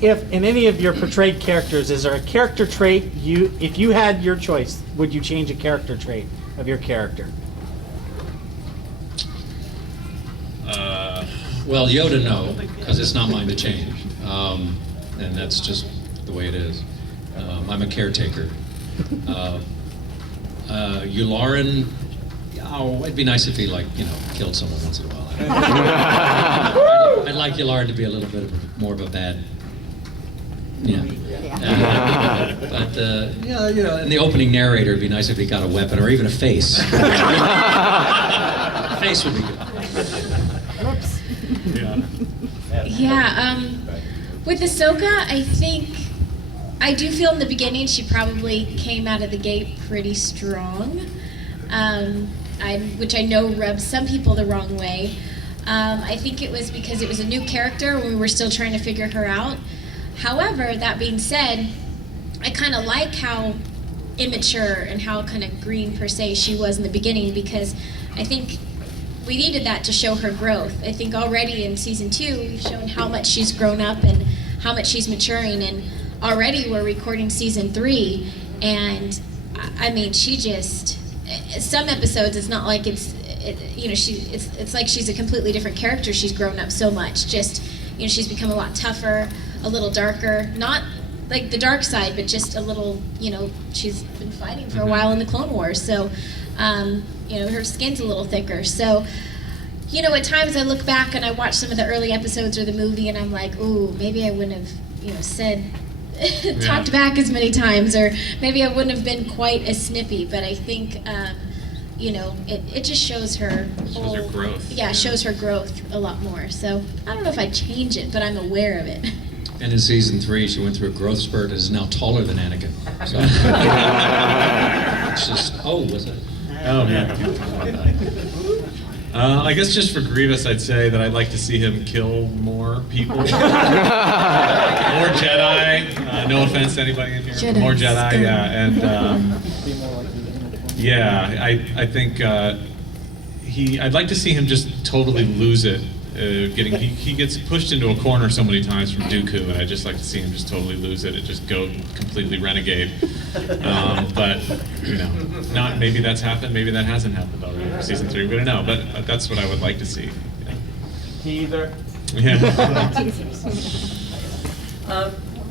If in any of your portrayed characters, is there a character trait if you had your choice, would you change a character trait of your character? Well, Yoda, no, because it's not mine to change, and that's just the way it is. I'm a caretaker. Yularen, it'd be nice if he, killed someone once in a while. I'd like Yularen to be a little bit more of a bad. Yeah. But and the opening narrator, it'd be nice if he got a weapon or even a face. A face would be good. Yeah, with Ahsoka, I do feel in the beginning she probably came out of the gate pretty strong, which I know rubs some people the wrong way. I think it was because it was a new character when we were still trying to figure her out. However, that being said, I kind of like how immature and how kind of green per se she was in the beginning, because I think we needed that to show her growth. I think already in season 2, we've shown how much she's grown up and how much she's maturing, and already we're recording season 3, and I mean, she just, some episodes, it's not like it's like she's a completely different character. She's grown up so much. Just, she's become a lot tougher, a little darker, not like the dark side, but just a little, she's been fighting for a while in the Clone Wars, so her skin's a little thicker. So, at times I look back and I watch some of the early episodes or the movie, and I'm like, ooh, maybe I wouldn't have, said, talked back as many times, or maybe I wouldn't have been quite as snippy. But I think, it just shows her whole, her growth. Yeah, shows her growth a lot more. So I don't know if I'd change it, but I'm aware of it. And in season 3, she went through a growth spurt and is now taller than Anakin. So it's just, was it? Oh, yeah. I guess just for Grievous, I'd say that I'd like to see him kill more people. More Jedi. No offense to anybody in here. Jedi. More Jedi, yeah. And I think I'd like to see him just totally lose it. He gets pushed into a corner so many times from Dooku, and I'd just like to see him just totally lose it and just go completely renegade. But not maybe that's happened, maybe that hasn't happened already for season 3. We don't know, but that's what I would like to see. Either. Yeah.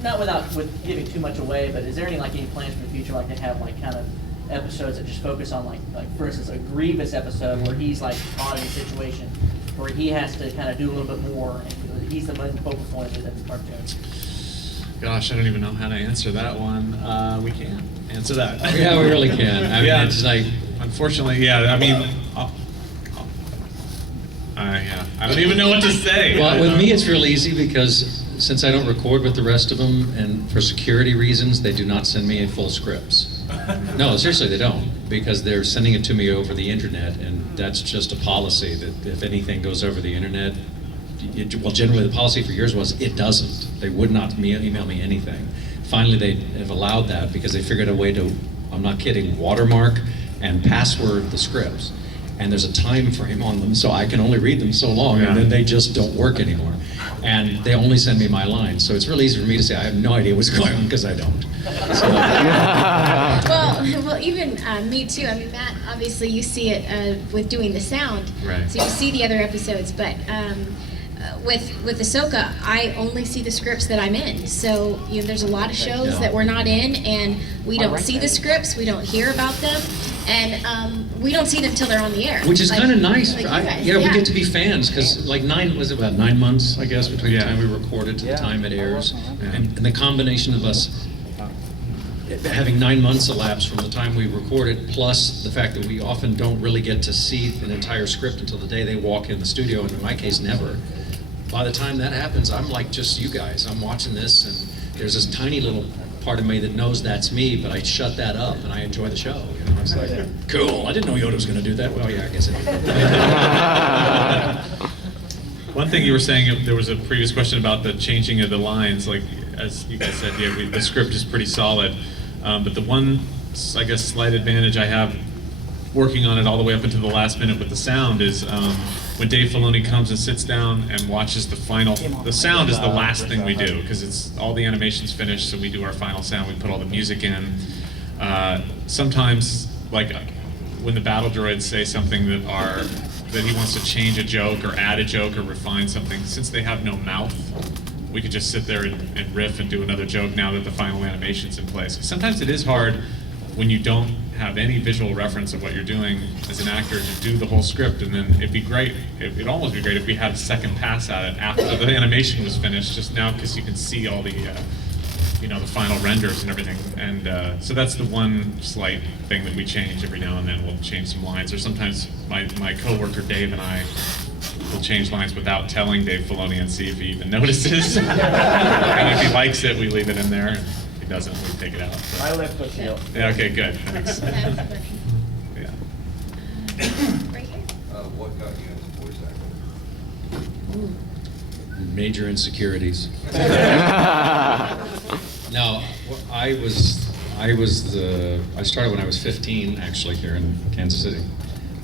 Not with giving too much away, but is there any plans for the future, to have kind of episodes that just focus on like for instance a Grievous episode where he's caught in a situation where he has to kind of do a little bit more, and he's the main focal point of the cartoon? Gosh, I don't even know how to answer that one. We can't answer that. Yeah, we really can. I mean, it's like, unfortunately, yeah. I mean, I don't even know what to say. Well, with me, it's real easy because since I don't record with the rest of them, and for security reasons, they do not send me full scripts. No, seriously, they don't, because they're sending it to me over the internet, and that's just a policy that if anything goes over the internet, generally the policy for years was it doesn't. They would not email me anything. Finally, they have allowed that because they figured a way to, I'm not kidding, watermark and password the scripts. And there's a time frame on them, so I can only read them so long, and then they just don't work anymore. And they only send me my lines, so it's really easy for me to say I have no idea what's going on because I don't. So, well, even me too. I mean, Matt, obviously you see it with doing the sound, right. So you see the other episodes, but with Ahsoka, I only see the scripts that I'm in. So there's a lot of shows that we're not in, and we don't see the scripts, we don't hear about them, and we don't see them till they're on the air. which is kind of nice. you guys. We get to be fans because about 9 months, I guess, between the time we recorded to the time it airs, and the combination of us having 9 months elapsed from the time we recorded, plus the fact that we often don't really get to see an entire script until the day they walk in the studio, and in my case, never. By the time that happens, I'm like just you guys. I'm watching this, and there's this tiny little part of me that knows that's me, but I shut that up, and I enjoy the show. It's like, cool, I didn't know Yoda was going to do that. Well, yeah, I guess it did. One thing you were saying, there was a previous question about the changing of the lines, as you guys said, the script is pretty solid. But the one, I guess, slight advantage I have working on it all the way up until the last minute with the sound is when Dave Filoni comes and sits down and watches the final, the sound is the last thing we do, because it's all the animation's finished, so we do our final sound, we put all the music in. Sometimes, like when the battle droids say something that he wants to change a joke or add a joke or refine something, since they have no mouth, we could just sit there and riff and do another joke now that the final animation's in place. Sometimes it is hard when you don't have any visual reference of what you're doing as an actor to do the whole script, and then it'd be great, it'd almost be great if we had a second pass at it after the animation was finished, just now because you can see all the the final renders and everything. And so that's the one slight thing that we change every now and then. We'll change some lines, or sometimes my coworker Dave and I will change lines without telling Dave Filoni and see if he even notices. And if he likes it, we leave it in there. And if he doesn't, we take it out. So. I left with you. Yeah, okay, good. Thanks. That was funny. Yeah. Right here. What got you into voice acting? Major insecurities. No, I started when I was 15, actually, here in Kansas City.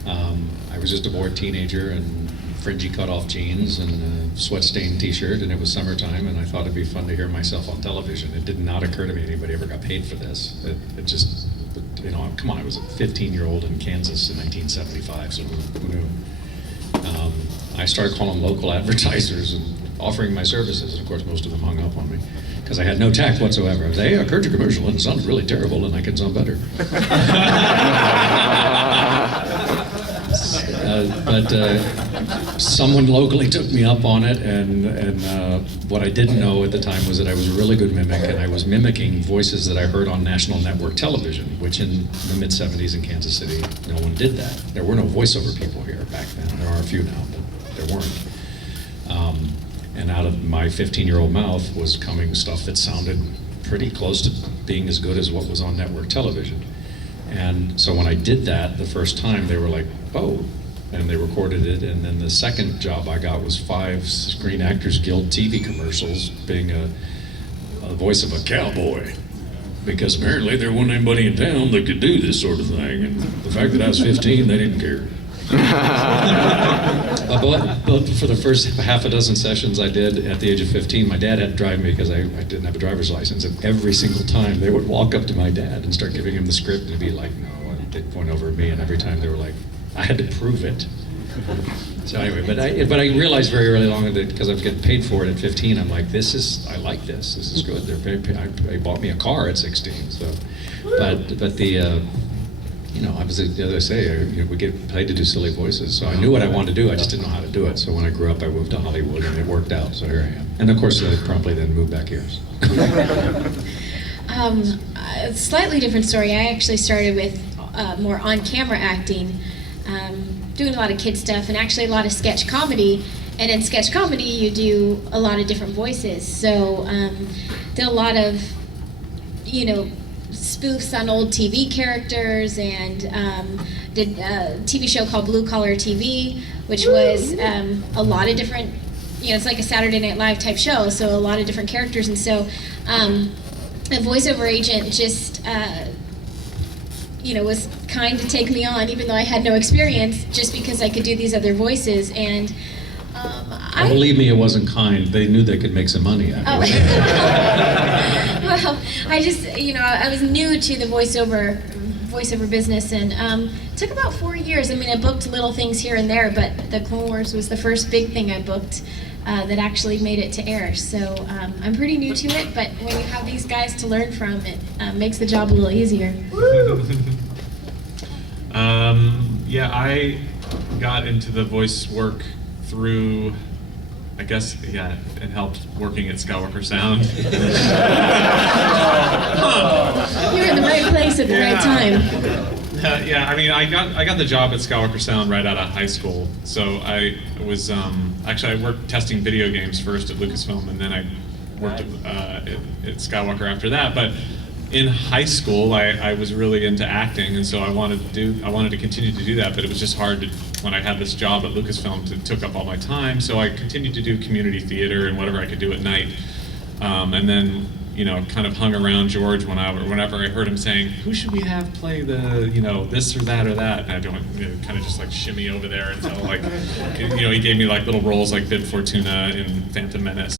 I was just a bored teenager and fringy cut-off jeans and a sweat-stained T-shirt, and it was summertime, and I thought it'd be fun to hear myself on television. It did not occur to me anybody ever got paid for this. It just, come on, I was a 15-year-old in Kansas in 1975, so who knew? I started calling local advertisers and offering my services, and of course most of them hung up on me because I had no tact whatsoever. I was, hey, I heard your commercial and it sounds really terrible and I can sound better. But someone locally took me up on it, and what I didn't know at the time was that I was a really good mimic, and I was mimicking voices that I heard on national network television, which in the mid-'70s in Kansas City, no one did that. There were no voiceover people here back then. There are a few now, but there weren't. And out of my 15-year-old mouth was coming stuff that sounded pretty close to being as good as what was on network television. And so when I did that the first time, they were like, oh, and they recorded it. And then the second job I got was 5 Screen Actors Guild TV commercials, being a voice of a cowboy. Because apparently there wasn't anybody in town that could do this sort of thing. And the fact that I was 15, they didn't care. But for the first half a dozen sessions I did at the age of 15, my dad had to drive me because I didn't have a driver's license. And every single time they would walk up to my dad and start giving him the script and he'd be like, no, and they'd point over at me, and every time they were like, I had to prove it. So anyway, but I realized very early on that because I was getting paid for it at 15, I'm like, I like this. This is good. They bought me a car at 16. So, but the I was, as I say, we get paid to do silly voices. So I knew what I wanted to do. I just didn't know how to do it. So when I grew up, I moved to Hollywood, and it worked out. So here I am. And of course, I promptly then moved back here. A slightly different story. I actually started with more on-camera acting, doing a lot of kid stuff, and actually a lot of sketch comedy. And in sketch comedy, you do a lot of different voices. So did a lot of, spoofs on old TV characters, and did a TV show called Blue Collar TV, which was a lot of different, it's like a Saturday Night Live type show, so a lot of different characters. And so a voiceover agent just, was kind to take me on, even though I had no experience, just because I could do these other voices. And believe me, it wasn't kind. They knew they could make some money out of it. Well, I just, I was new to the voiceover business, and it took about 4 years. I mean, I booked little things here and there, but the Clone Wars was the first big thing I booked that actually made it to air. So I'm pretty new to it, but when you have these guys to learn from, it makes the job a little easier. Yeah, I got into the voice work through, I guess, it helped working at Skywalker Sound. You're in the right place at the right time. I mean, I got the job at Skywalker Sound right out of high school. So I was actually, I worked testing video games first at Lucasfilm, and then I worked at Skywalker after that. But in high school, I was really into acting, and so I wanted to continue to do that. But it was just hard when I had this job at Lucasfilm, it took up all my time. So I continued to do community theater and whatever I could do at night. And then, you know, kind of hung around George whenever I heard him saying, "Who should we have play the, you know, this or that or that?" And I don't, you know, kind of just like shimmy over there until like, you know, he gave me like little roles like Bib Fortuna in Phantom Menace.